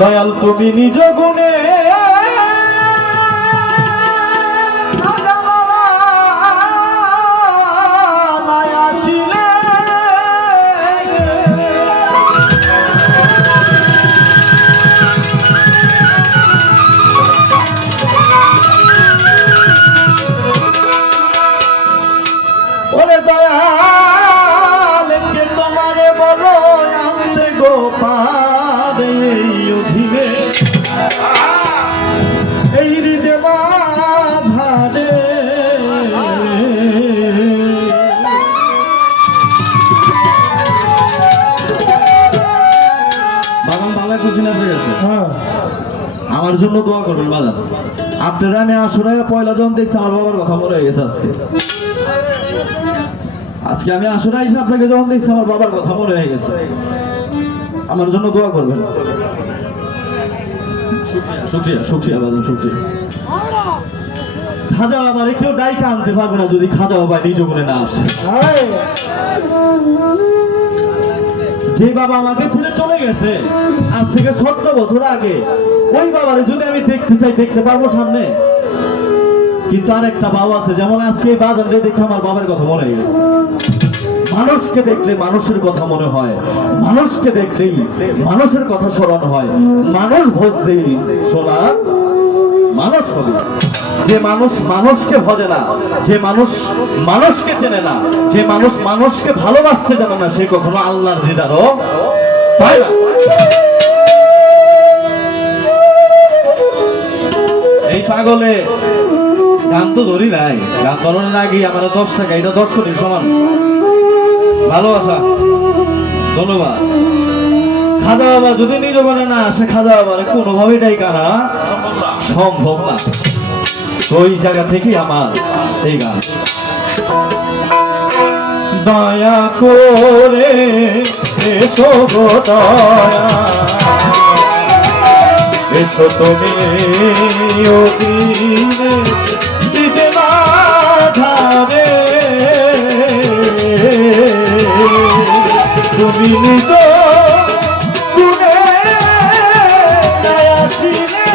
দয়াল তুমি নিজ গুণে আমার জন্য দোয়া করবেন বাজান। আপনারা আমি আসরায় পয়লা যখন দেখছি আমার বাবার কথা মনে হয়ে গেছে। আজকে আমি আসরায় এসে আপনাকে যখন দেখছি আমার বাবার কথা মনে হয়ে গেছে। আমার জন্য দোয়া করবেন। শুকরিয়া শুকরিয়া বাজান, শুকরিয়া। খাজা বাবারে কেউ ডাইকা আনতে পারবে না যদি খাজা বাবা নিজ গুণে না আসে। যে বাবা আমাকে ছেড়ে চলে গেছে আজ থেকে 17 বছর আগে, ওই বাবারে যদি আমি দেখতে চাই দেখতে পারবো সামনে। কিন্তু আরেকটা বাবা আছে, যেমন আজকে এই বাজারে দেখে আমার বাবার কথা মনে গেছে। মানুষকে দেখলে মানুষের কথা মনে হয়, মানুষকে দেখলেই মানুষের কথা স্মরণ হয়। মানুষ ভজলেই শোনা মানুষ হবে। যে মানুষ মানুষকে ভজে না, যে মানুষ মানুষকে চেনে না, যে মানুষ মানুষকে ভালোবাসতে জানে না, সে কখনো আল্লাহর দিদারও পায় না। এই পাগলে গান তো ধরি নাই, গান ধরানোর আগে আমার 10 টাকা, এটা 10 কোটি সমান ভালোবাসা। ধন্যবাদ। খাজা বাবা যদি নিজ গুণে না আসে, খাজা বাবার কোনোভাবেই ডাইকা আনা সম্ভব না। ওই জায়গা থেকে আমার এই গান। দয়া করে এসো গো দয়া, এসো তুমি অধীনে দিতে না ধারে, তুমি নিজ গুণে আসিলে,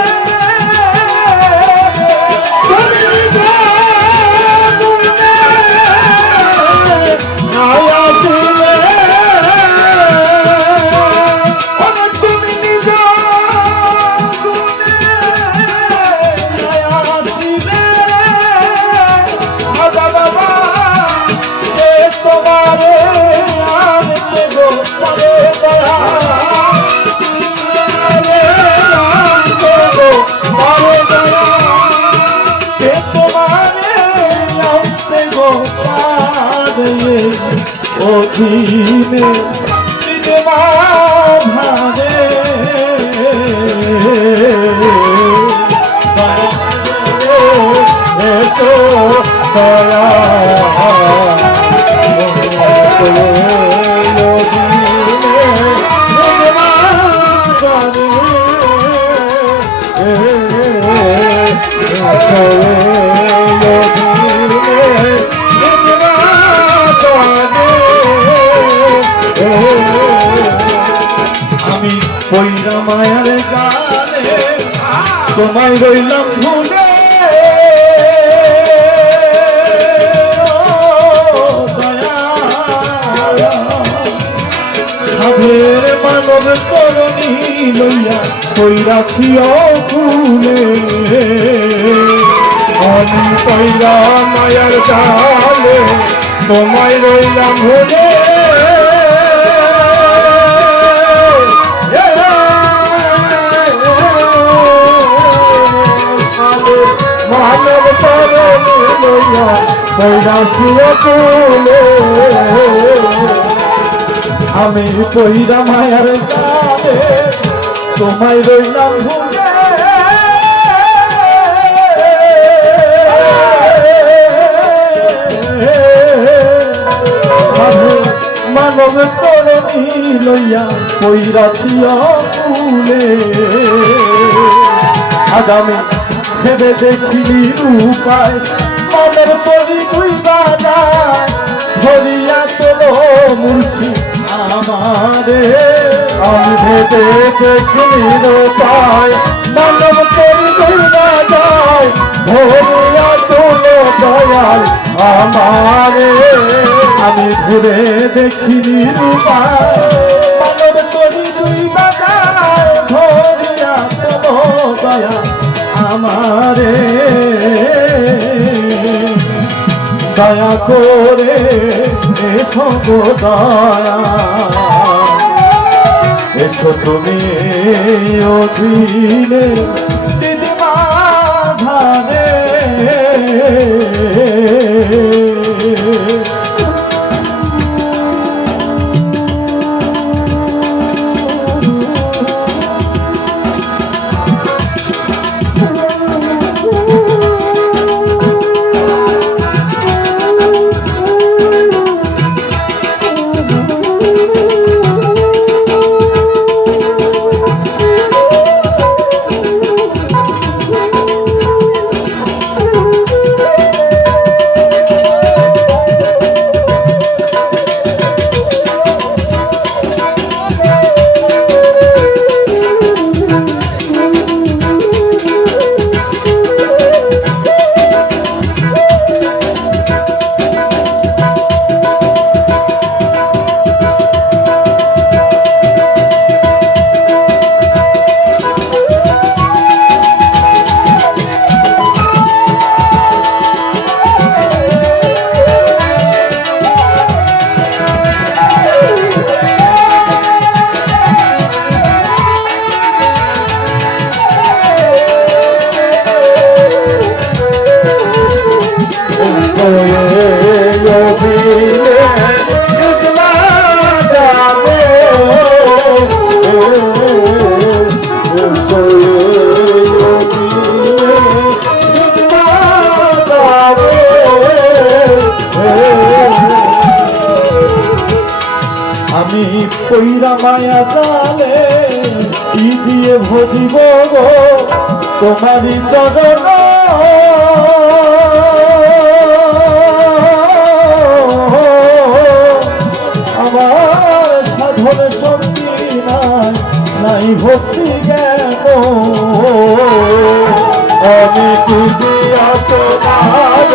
অধীনে দিতে বাধারে, এসো দয়া আমি পয়রা মায়ার গানে তোমায় রইলাম ভুলে, সাধের মানব করণী লইয়া পয়রাছি ফুলে, আমি পয়রা মায়ার গানে তোমায় রইলাম ভুলে, মানব করণী লইয়া পয়রাছি ফুলে, আমি পয়রা মায়ার গানে তোমায় রইলাম ভুলে, মানব করণী লইয়া পয়রাছি ফুলে। আগামী ভেবে দেখিলি উপায়, মনের তরি দুই বাজায় ধরিয়া তোলো মুর্শিদ আমারে। আমি ভেবে দেখিনি রূপায় মানব করি না যায় ভরিয়া তোলো দয়াল আমারে আমি ঘুরে দেখিনি রূপায় মানব করি দুই বাজায় ভরিয়া তোলো দয়া আমারে দয়া করে এসো গো দয়া এসো তুমি অধীনে দিদিমা ধারে আমি কইরা মায়া জালে কি দিয়ে ভজিব গো তোমারই চরণ আমার সাধনে শক্তি নাই ভক্তি জ্ঞান আমি কি দিয়া তোমার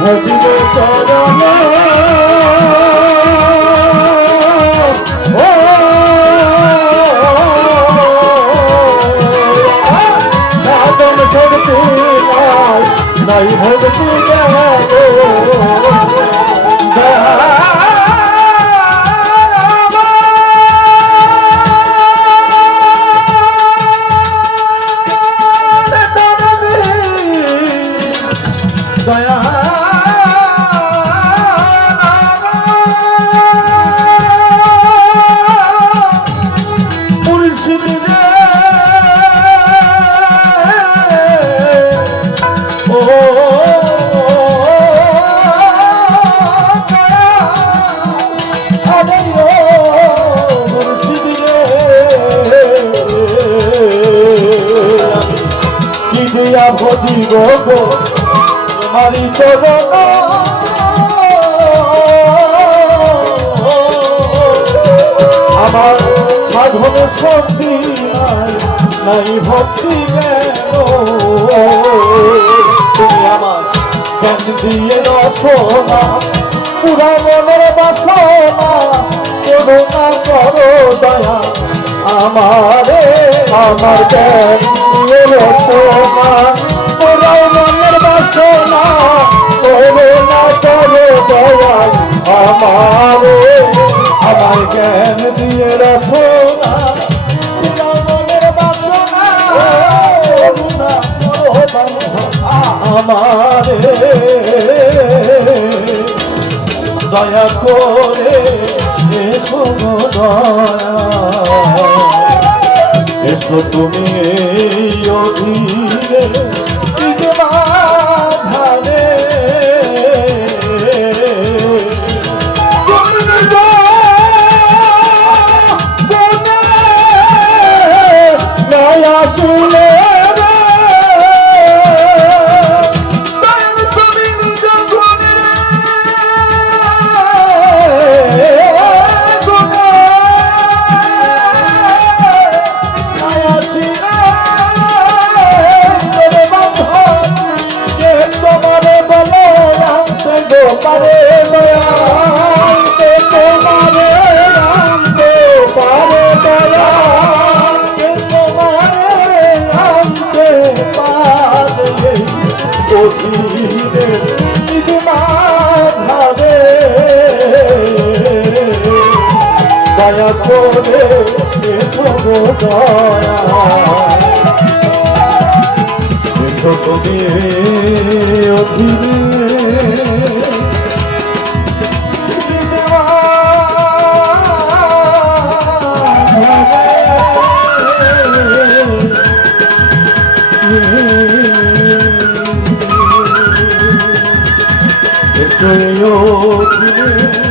ভজিব চরণ নাই ভক্তি দয়া ভজিব গো তোমারই চরণ আমার সাধনে শক্তি নাই ভক্তি জ্ঞান তুমি আমার জ্ঞান দিয়ে রচনা পুরা মনের বাসনা করুণা করো দয়া আমারে আমার জ্ঞান দিয়ে রচনা পুরা মনের বাসনা করুণা করো দয়া আমারে আমার জ্ঞান দিয়ে রচনা পুরা মনের বাসনা করুণা করো আমারে দয়া করে এসো দয়া এসো তুমি অধীরে ধারে নয়া শুনে এসো গো দয়াল এসো তুমি অধীনে Estoy yo,